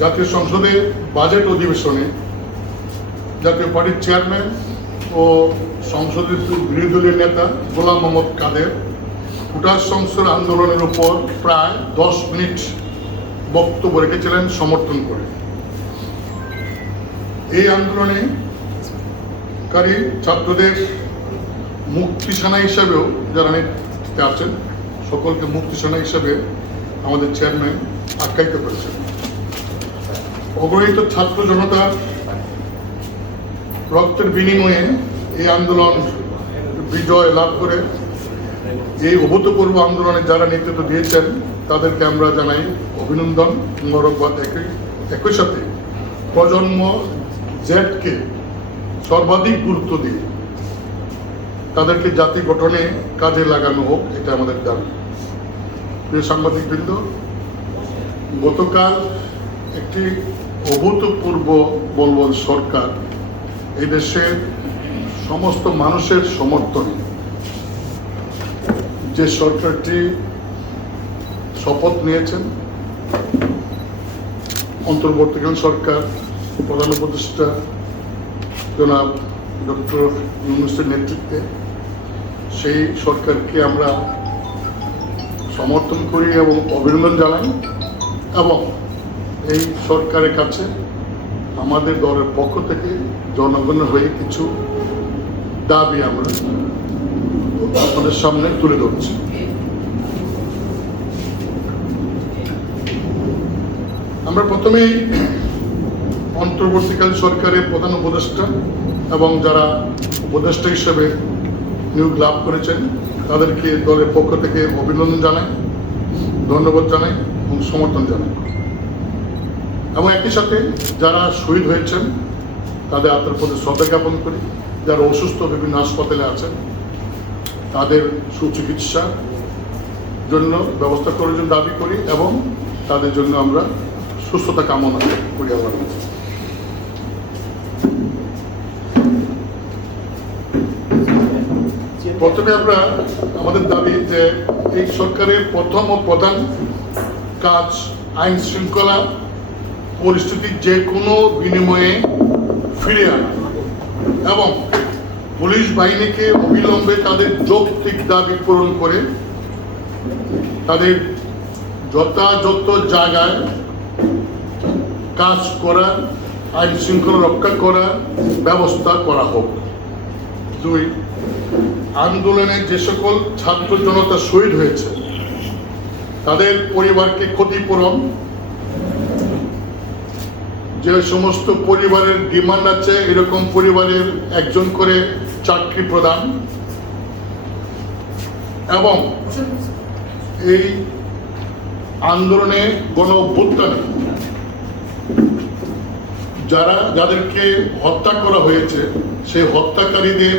জাতীয় সংসদে বাজেট অধিবেশনে জাতীয় পার্টির চেয়ারম্যান ও সংসদের বিরোধী দলীয় নেতা গোলাম মোহাম্মদ কাদের কুটার সংস্কার আন্দোলনের উপর প্রায় দশ মিনিট বক্তব্য রেখেছিলেন, সমর্থন করে। এই আন্দোলনে কারী ছাত্রদের মুক্তি সেনা হিসাবেও যারা নেতৃত্বে আছেন, সকলকে মুক্তি সেনা হিসাবে আমাদের চেয়ারম্যান আখ্যায়িত করেছেন। অগণিত ছাত্র জনতার রক্তের বিনিময়ে এই আন্দোলন বিজয় লাভ করে, এই অভূতপূর্ব আন্দোলনে যারা নেতৃত্ব দিয়েছেন, তাদেরকে আমরা জানাই অভিনন্দন মোরকবাদ একই একই সাথে প্রজন্ম জেডকে সর্বাধিক গুরুত্ব দিয়ে তাদেরকে জাতি গঠনে কাজে লাগানো হোক, এটা আমাদের দাবি। প্রিয় সাংবাদিকবৃন্দ, গতকাল একটি অভূতপূর্ব বলবৎ সরকার এই দেশের সমস্ত মানুষের সমর্থনে। যে সরকারটি শপথ নিয়েছেন, অন্তর্বর্তীকালীন সরকার, প্রধান উপদেষ্টা জনাব ডক্টর ইউনুসের নেতৃত্বে, সেই সরকারকে আমরা সমর্থন করি এবং অভিনন্দন জানাই এবং এই সরকারের কাছে, আমাদের দলের পক্ষ থেকে জনগণের হয়ে কিছু দাবি আমরা আপনাদের সামনে তুলে ধরছি। আমরা প্রথমেই অন্তর্বর্তীকালীন সরকারের প্রধান উপদেষ্টা এবং যারা উপদেষ্টা হিসেবে নিয়োগ লাভ করেছেন, তাদেরকে দলের পক্ষ থেকে অভিনন্দন জানাই, ধন্যবাদ জানাই এবং সমর্থন জানাই। এবং একই সাথে যারা শহীদ হয়েছেন, তাদের আত্মার প্রতি শ্রদ্ধা জ্ঞাপন করি যারা অসুস্থ বিভিন্ন হাসপাতালে আছেন, তাদের সুচিকিৎসার জন্য ব্যবস্থা করার জন্য দাবি করি এবং তাদের জন্য আমরা সুস্থতা কামনা করি কাছে। প্রথমে আমরা আমাদের দাবি যে এই সরকারের প্রথম ও প্রধান কাজ আইন শৃঙ্খলা পরিস্থিতির যে কোনো বিনিময়ে ফিরে আনা। এবং পুলিশ বাহিনীকে অবিলম্বে তাদের যৌক্তিক দাবি পূরণ করে তাদের যথাযথ জায়গায় কাজ করা, আইন শৃঙ্খলা রক্ষা করার ব্যবস্থা করা হোক। দুই, আন্দোলনে যে সকল ছাত্র জনতা শহীদ হয়েছে, তাদের পরিবারকে ক্ষতিপূরণ যে সমস্ত পরিবারের ডিমান্ড আছে, এরকম পরিবারের একজন করে চাকরি প্রদান। এবং এই আন্দোলনে গণ অভ্যুত্থানে যারা, যাদেরকে হত্যা করা হয়েছে, সেই হত্যাকারীদের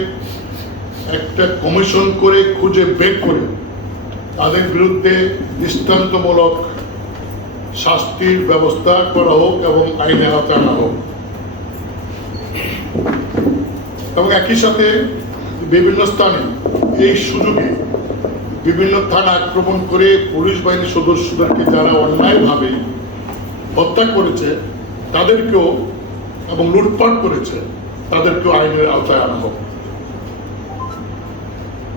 একটা কমিশন করে খুঁজে বের করে, তাদের বিরুদ্ধে দৃষ্টান্তমূলক শাস্তির ব্যবস্থা করা হোক এবং আইনে আওতায় আনা হোক। এবং একই সাথে বিভিন্ন স্থানে এই সুযোগে বিভিন্ন থানা আক্রমণ করে পুলিশ বাহিনীর সদস্যদেরকে যারা অন্যায়ভাবে হত্যা করেছে, তাদেরকেও এবং লুটপাট করেছে, তাদেরকেও আইনের আওতায় আনা হোক।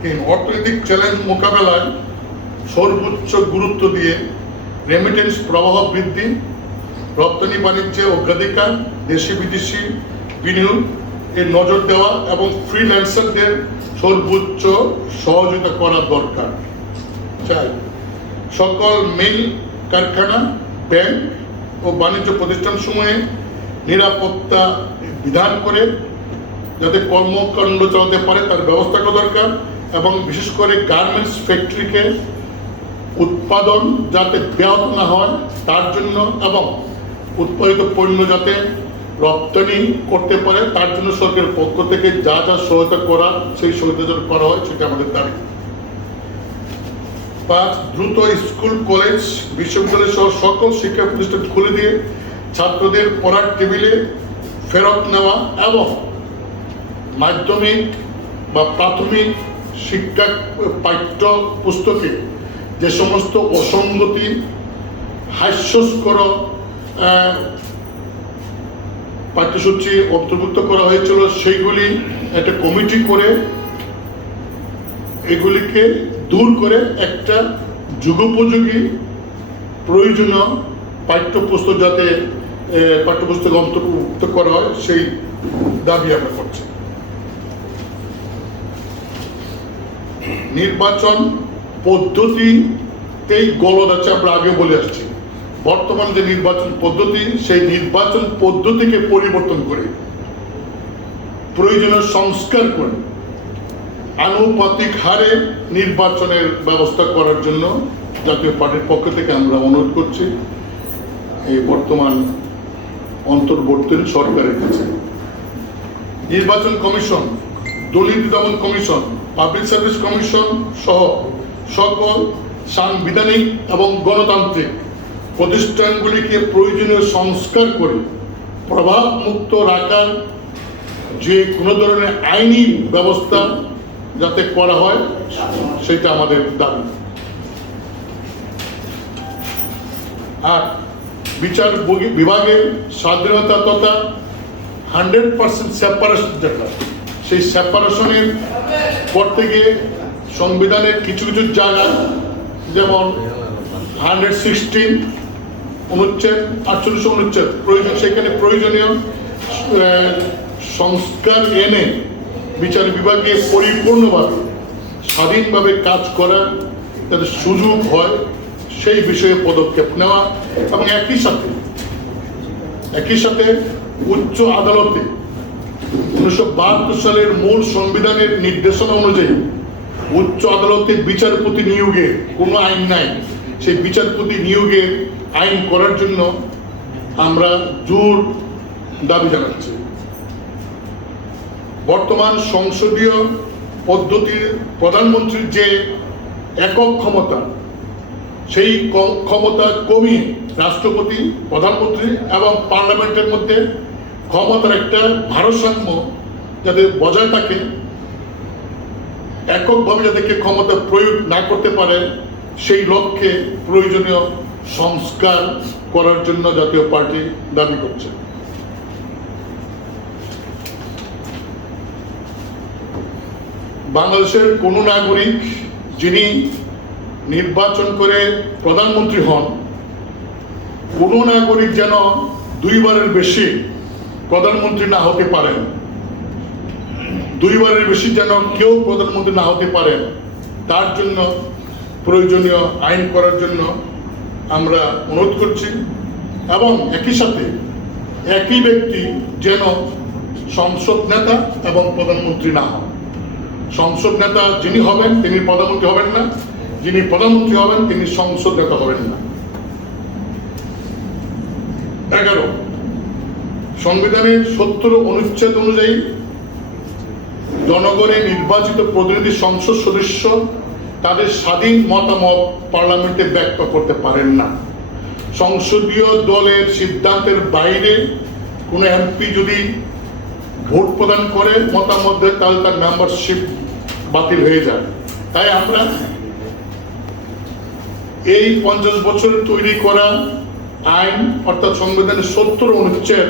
এই অর্থনৈতিক চ্যালেঞ্জ মোকাবেলায় সর্বোচ্চ গুরুত্ব দিয়ে রেমিটেন্স প্রবাহ বৃদ্ধি, রপ্তানি বাণিজ্যে অগ্রাধিকার, দেশি বিদেশি বিনিয়োগ এর নজর দেওয়া এবং ফ্রিল্যান্সারদের সর্বোচ্চ সহযোগিতা করা দরকার। চাই। সকল মিল, কারখানা, ব্যাংক ও বাণিজ্য প্রতিষ্ঠান সমূহে নিরাপত্তা বিধান করে যাতে কর্মকাণ্ড চালাতে পারে তার ব্যবস্থা করা দরকার এবং বিশেষ করে গার্মেন্টস ফ্যাক্টরিকে উৎপাদন যাতে ব্যাহত না হয়, তার জন্য এবং উৎপাদিত পণ্য যাতে রপ্তানি করতে পারে, তার জন্য সরকারের পক্ষ থেকে যা যা সহায়তা করা, সেই সহায়তা যেন করা হয়, সেটা আমাদের দাবি। পাঁচ, দ্রুত স্কুল, কলেজ, বিশ্ববিদ্যালয় সহ সকল শিক্ষা প্রতিষ্ঠান খুলে দিয়ে ছাত্রদের পড়ার টেবিলে ফেরত নেওয়া এবং মাধ্যমিক বা প্রাথমিক শিক্ষা পাঠ্য পুস্তকে যে সমস্ত অসঙ্গতি হাস্যস্কর পাঠ্যসূচি অন্তর্ভুক্ত করা হয়েছিল, সেইগুলি একটা কমিটি করে এগুলিকে দূর করে একটা যুগোপযোগী, প্রয়োজনীয় পাঠ্যপুস্তক যাতে পাঠ্যপুস্তক অন্তর্ভুক্ত করা হয়, সেই দাবি আমরা করছি। নির্বাচন পদ্ধতিতেই গলদ আছে আমরা আগে বলে আসছি। বর্তমান যে নির্বাচন পদ্ধতি, সেই নির্বাচন পদ্ধতিকে পরিবর্তন করে, প্রয়োজনীয় সংস্কার করে, আনুপাতিক হারে নির্বাচনের ব্যবস্থা করার জন্য জাতীয় পার্টির পক্ষ থেকে আমরা অনুরোধ করছি, এই বর্তমান অন্তর্বর্তীন সরকারের কাছে। নির্বাচন কমিশন, দলিত দমন কমিশন, পাবলিক সার্ভিস কমিশন সহ সকল সাংবিধানিক এবং গণতান্ত্রিক প্রতিষ্ঠানগুলিকে প্রয়োজনীয় সংস্কার করে প্রভাব মুক্ত রাখার যে কোনো ধরনের আইনি ব্যবস্থা যাতে করা হয়, সেটা আমাদের দাবি। আর বিচার বিভাগের স্বাধীনতা তথা হান্ড্রেড পার্সেন্ট সেপারেশন যেটা, সেই সেপারেশনের পর থেকে সংবিধানের কিছু কিছু জায়গা, যেমন হান্ড্রেড সিক্সটিন অনুচ্ছেদ আটচল্লিশ অনুচ্ছেদ, প্রয়োজন, সেখানে প্রয়োজনীয় সংস্কার এনে বিচার বিভাগে পরিপূর্ণভাবে, স্বাধীনভাবে কাজ করার যাতে সুযোগ হয়, সেই বিষয়ে পদক্ষেপ নেওয়া এবং একই সাথে একই সাথে উচ্চ আদালতে উনিশশো বাহাত্তর সালের মূল সংবিধানের নির্দেশনা অনুযায়ী উচ্চ আদালতে বিচারপতি নিয়োগে কোনো আইন নাই। সেই বিচারপতি নিয়োগের আইন করার জন্য আমরা জোর দাবি জানাচ্ছি। বর্তমান সংসদীয় পদ্ধতির প্রধানমন্ত্রীর যে একক ক্ষমতা, সেই ক্ষমতা কমিয়ে রাষ্ট্রপতি, প্রধানমন্ত্রী এবং পার্লামেন্টের মধ্যে ক্ষমতার একটা ভারসাম্য যাতে বজায় থাকে এককভাবে কেউ ক্ষমতা প্রয়োগ না করতে পারে, সেই লক্ষ্যে প্রয়োজনীয় সংস্কার করার জন্য জাতীয় পার্টি দাবি করছে। বাংলাদেশের কোনো নাগরিক যিনি নির্বাচন করে প্রধানমন্ত্রী হন, কোনো নাগরিক যেন দুইবারের বেশি প্রধানমন্ত্রী না হতে পারেন। দুইবারের বেশি যেন কেউ প্রধানমন্ত্রী না হতে পারেন, তার জন্য প্রয়োজনীয় আইন করার জন্য আমরা অনুরোধ করছি এবং একই সাথে একই ব্যক্তি যেন সংসদ নেতা এবং প্রধানমন্ত্রী না হন। সংসদ নেতা যিনি হবেন, তিনি প্রধানমন্ত্রী হবেন না, যিনি প্রধানমন্ত্রী হবেন, তিনি সংসদ নেতা হবেন না। এগারো, সংবিধানের সত্তর অনুচ্ছেদ অনুযায়ী জনগণের নির্বাচিত প্রতিনিধি সংসদ সদস্য তাদের স্বাধীন মতামত পার্লামেন্টে ব্যক্ত করতে পারেন না। সংসদীয় দলের সিদ্ধান্তের বাইরে কোনো এমপি যদি ভোট প্রদান করে মতামত দেয়, তাহলে তার মেম্বারশিপ বাতিল হয়ে যায়। তাই আমরা এই পঞ্চাশ বছরে তৈরি করা আইন, অর্থাৎ সংবিধানের সত্তর অনুচ্ছেদ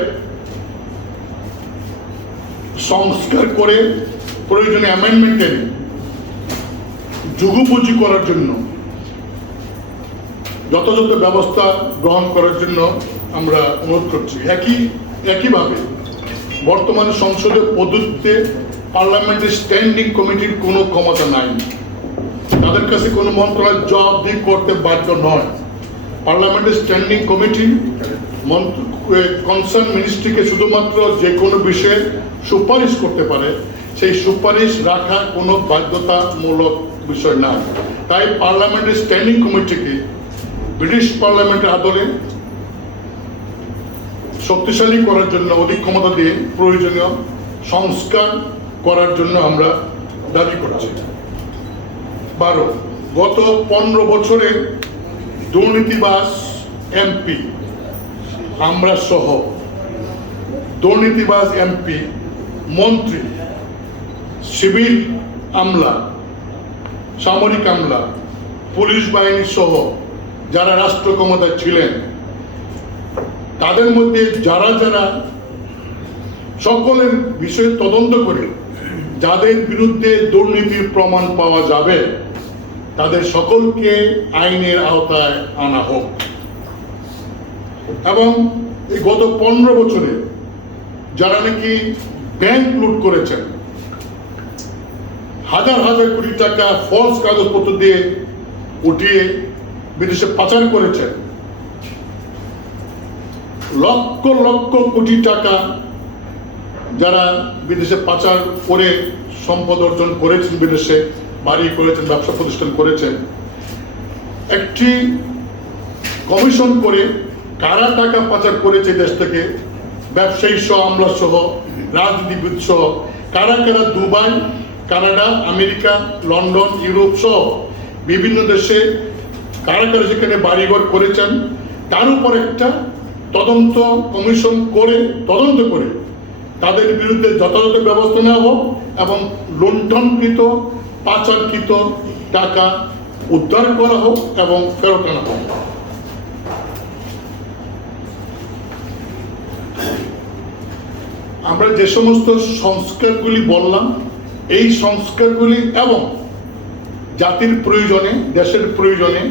সংস্কার করে প্রয়োজনে অ্যামেন্ডমেন্ট এনে করার জন্য, যথাযথ ব্যবস্থা গ্রহণ করার জন্য আমরা অনুরোধ করছি। একই, একইভাবে বর্তমান সংসদের পদ্ধতিতে পার্লামেন্টের স্ট্যান্ডিং কমিটির কোনো ক্ষমতা নাই। তাদের কাছে কোনো মন্ত্রণালয় জবাবদিহি করতে বাধ্য নয়। পার্লামেন্টের স্ট্যান্ডিং কমিটি কনসার্ন মিনিস্ট্রিকে শুধুমাত্র যে কোনো বিষয়ে সুপারিশ করতে পারে সেই সুপারিশ রাখা কোনো বাধ্যতামূলক বিষয় না। তাই পার্লামেন্টের স্ট্যান্ডিং কমিটিকে ব্রিটিশ পার্লামেন্টের আদলে শক্তিশালী করার জন্য, অধিক ক্ষমতা দিয়ে প্রয়োজনীয় সংস্কার করার জন্য আমরা দাবি করছি। বারো, গত পনেরো বছরে দুর্নীতিবাস এমপি আমরা সহ দুর্নীতিবাজ এমপি, মন্ত্রী সিভিল আমলা, সামরিক আমলা, পুলিশ বাহিনী সহ যারা রাষ্ট্র ক্ষমতায় ছিলেন, তাদের মধ্যে যারা যারা সকলের বিষয়ে তদন্ত করে যাদের বিরুদ্ধে দুর্নীতির প্রমাণ পাওয়া যাবে, তাদের সকলকে আইনের আওতায় আনা হোক। এবং এই গত পনেরো বছরে যারা নাকি ব্যাংক লুট করেছেন হাজার হাজার কোটি টাকা ফলস কাগজপত্র দিয়ে উঠিয়ে বিদেশে পাচার করেছেন। লক্ষ লক্ষ কোটি টাকা যারা বিদেশে পাচার করে সম্পদ অর্জন করেছেন, বিদেশে বাড়ি করেছেন, ব্যবসা প্রতিষ্ঠান করেছেন। একটি কমিশন করে কারা টাকা পাচার করেছে দেশ থেকে? ব্যবসায়ী সহ আমলা সহ রাজনীতিবিদ সহ, কারা কারা Dubai Canada, America, London, Europe সহ বিভিন্ন দেশে কারা কারা সেখানে বাড়িঘর করেছেন। তার উপর একটা তদন্ত কমিশন করে, তদন্ত করে তাদের বিরুদ্ধে যথাযথ ব্যবস্থা নেওয়া হোক এবং লুণ্ঠনকৃত, পাচারকৃত টাকা উদ্ধার করা হোক এবং ফেরত আনা হোক। আমরা যে সমস্ত সংস্কারগুলি বললাম এই সংস্কারগুলি এবং জাতির প্রয়োজনে, দেশের প্রয়োজনে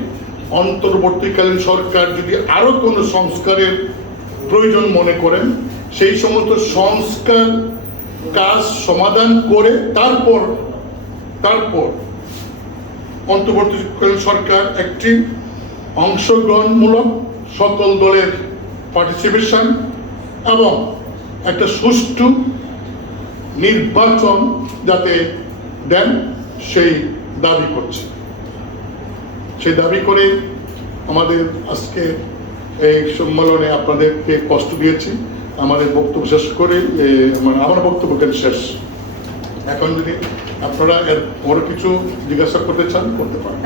অন্তর্বর্তীকালীন সরকার যদি আরও কোনো সংস্কারের প্রয়োজন মনে করেন, সেই সমস্ত সংস্কার কাজ সমাধান করে তারপর তারপর অন্তর্বর্তীকালীন সরকার একটি অংশগ্রহণমূলক সকল দলের পার্টিসিপেশন এবং একটা সুষ্ঠু নির্বাচন যাতে দেন সেই দাবি করছে। সেই দাবি করে আমাদের আজকে এই সম্মেলনে আপনাদেরকে কষ্ট দিয়েছি। আমাদের বক্তব্য শেষ করে মানে আমার বক্তব্যকে শেষ। এখন যদি আপনারা এর বড় কিছু জিজ্ঞাসা করতে চান করতে পারেন।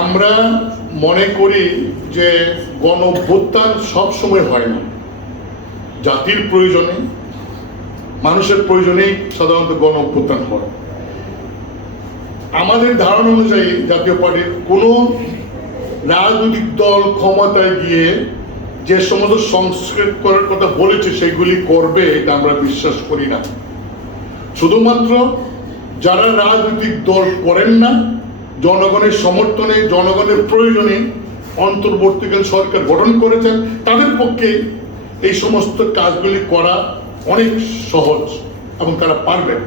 আমার মনে করি যে গণ অভ্যুত্থান সব সময় হয় না। জাতির প্রয়োজনে, মানুষের প্রয়োজনেই সাধারণত গণ অভ্যুত্থান হয়। আমাদের ধারণা অনুযায়ী জাতীয় পার্টির কোনো রাজনৈতিক দল ক্ষমতায় গিয়ে যে সমস্ত সংস্কার করার কথা বলেছে, সেগুলি করবে এটা আমরা বিশ্বাস করি না। শুধুমাত্র যারা রাজনৈতিক দল করেন না, জনগণের সমর্থনে, জনগণের প্রয়োজনে অন্তর্বর্তীকালীন সরকার গঠন করেছেন, তাদের পক্ষে এই সমস্ত কাজগুলি করা অনেক সহজ এবং তারা পারবেন